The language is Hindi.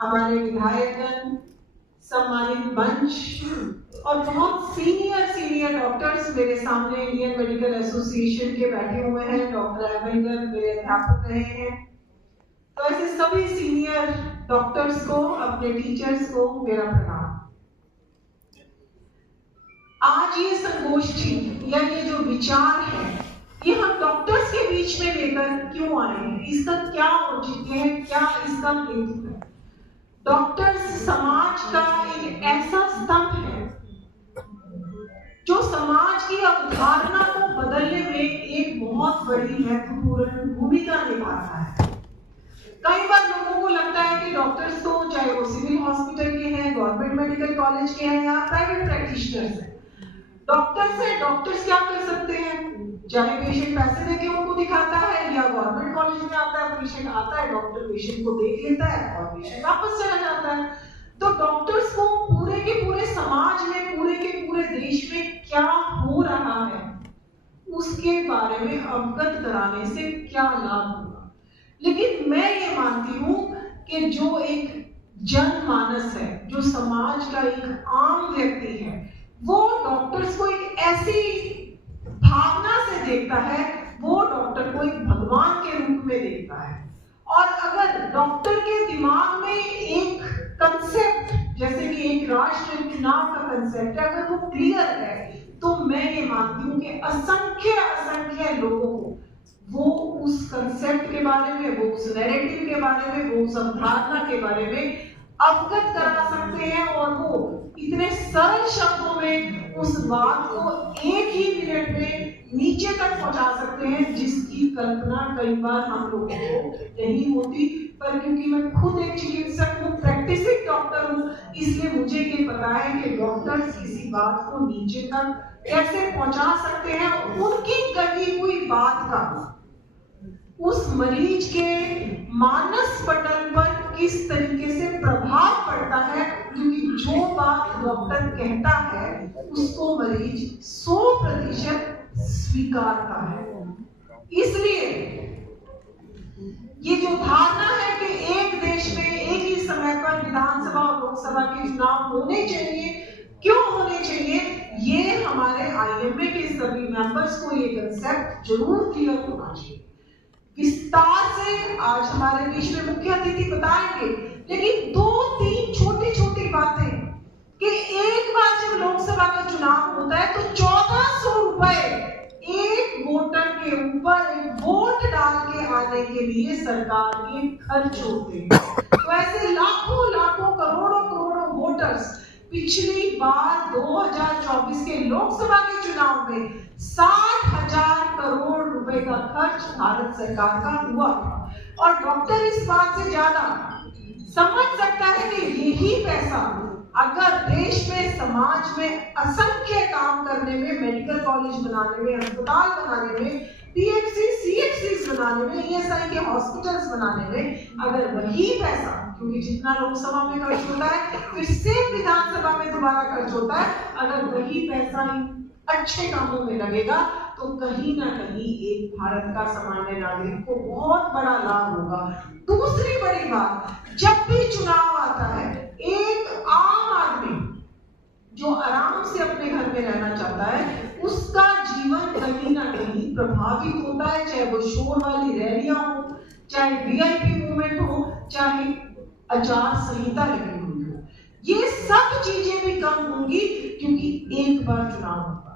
हमारे विधायकगण, सम्मानित मंच और बहुत सीनियर डॉक्टर्स मेरे सामने इंडियन मेडिकल एसोसिएशन के बैठे हुए हैं। डॉक्टर एवेंगर मेरे अध्यापक रहे हैं। तो ऐसे सभी सीनियर डॉक्टर्स को, अपने टीचर्स को मेरा प्रणाम। आज ये संगोष्ठी या ये जो विचार है, ये हम डॉक्टर्स के बीच में लेकर क्यों आए हैं, इसका क्या औचित्य है, क्या इसका हेतु है। डॉक्टर्स समाज का एक ऐसा स्तंभ है जो समाज की अवधारणा को बदलने में एक बहुत बड़ी महत्वपूर्ण भूमिका निभाता है। कई बार लोगों को लगता है कि डॉक्टर्स तो चाहे वो सिविल हॉस्पिटल के हैं, गवर्नमेंट मेडिकल कॉलेज के हैं या प्राइवेट प्रैक्टिशनर्स हैं, डॉक्टर्स क्या कर सकते हैं? चाहे पेशेंट पैसे देके उनको दिखाता है या गवर्नमेंट कॉलेज में आता है, पेशेंट आता है, डॉक्टर पेशेंट को देख लेता है और पेशेंट वापस चला जाता है। तो डॉक्टर्स को पूरे के पूरे समाज में, पूरे के पूरे देश में क्या हो रहा है उसके बारे में अवगत कराने से क्या लाभ होगा। लेकिन मैं ये मानती हूं कि जो एक जनमानस है, जो समाज का एक आम व्यक्ति है, वो डॉक्टर्स को एक ऐसी भावना से देखता है, वो डॉक्टर को एक भगवान के रूप में देखता है। और अगर डॉक्टर के दिमाग में एक कंसेप्ट, जैसे कि एक राष्ट्र चुनाव का कंसेप्ट है, अगर वो क्लियर है, तो मैं ये मानती हूँ कि असंख्य लोगों को वो उस कंसेप्ट के बारे में, वो उस नैरेटिव के बारे में, वो उस अवधारणा के बारे में अवगत करा सकते हैं और वो इतने सरल शब्दों में उस बात को एक ही मिनट में नीचे तक पहुंचा सकते हैं, जिसकी कल्पना कई बार हम लोगों को नहीं होती। पर क्योंकि मैं खुद एक चिकित्सक हूँ, प्रैक्टिसिंग डॉक्टर हूँ, इसलिए मुझे ये पता है कि डॉक्टर्स किसी बात को नीचे तक कैसे पहुंचा सकते हैं। उनकी कही हुई बात का उस मरीज के मानस पटल पर किस तरीके से प्रभाव पड़ता है, क्योंकि जो बात डॉक्टर कहता है उसको मरीज 100% स्वीकारता है। इसलिए ये जो धारणा है कि एक देश में एक ही समय पर विधानसभा और लोकसभा के चुनाव होने चाहिए, क्यों होने चाहिए, ये हमारे आईएमए के सभी मेंबर्स को ये कंसेप्ट जरूर क्लियर होना चाहिए। विस्तार से आज हमारे बीच में मुख्य अतिथि बताएंगे, लेकिन 2-3 छोटी बातें कि एक बार जब लोकसभा का चुनाव होता है तो 1400 रुपए एक वोटर के ऊपर एक वोट डाल के आने के लिए सरकार के खर्च होते हैं। तो ऐसे लाखों करोड़ों वोटर्स पिछली बार 2024 के लोकसभा के चुनाव में 60,000 करोड़ रुपए का खर्च भारत सरकार का हुआ था। और डॉक्टर इस बात से ज्यादा समझ सकता है कि यही पैसा अगर देश में, समाज में असंख्य काम करने में, मेडिकल कॉलेज बनाने में, अस्पताल बनाने में, पीएचसी सीएचसी बनाने में, ईएसआई के हॉस्पिटल्स बनाने में, अगर वही पैसा, क्योंकि जितना लोकसभा में खर्च होता है फिर से विधानसभा में दोबारा खर्च होता है, अगर वही पैसा अच्छे कामों में लगेगा तो कहीं ना कहीं एक भारत का सामान्य नागरिक को बहुत बड़ा लाभ होगा। दूसरी बड़ी बात, जब भी चुनाव आता है, एक आम आदमी जो आराम से अपने घर में रहना चाहता है, उसका जीवन कहीं ना कहीं प्रभावित होता है, चाहे वो शोर वाली रैलियां हो, चाहे वीआईपी मूवमेंट हो, चाहे आचार संहिता लगी हुई हो। ये सब चीजें भी कम होंगी क्योंकि एक बार चुनाव होगा।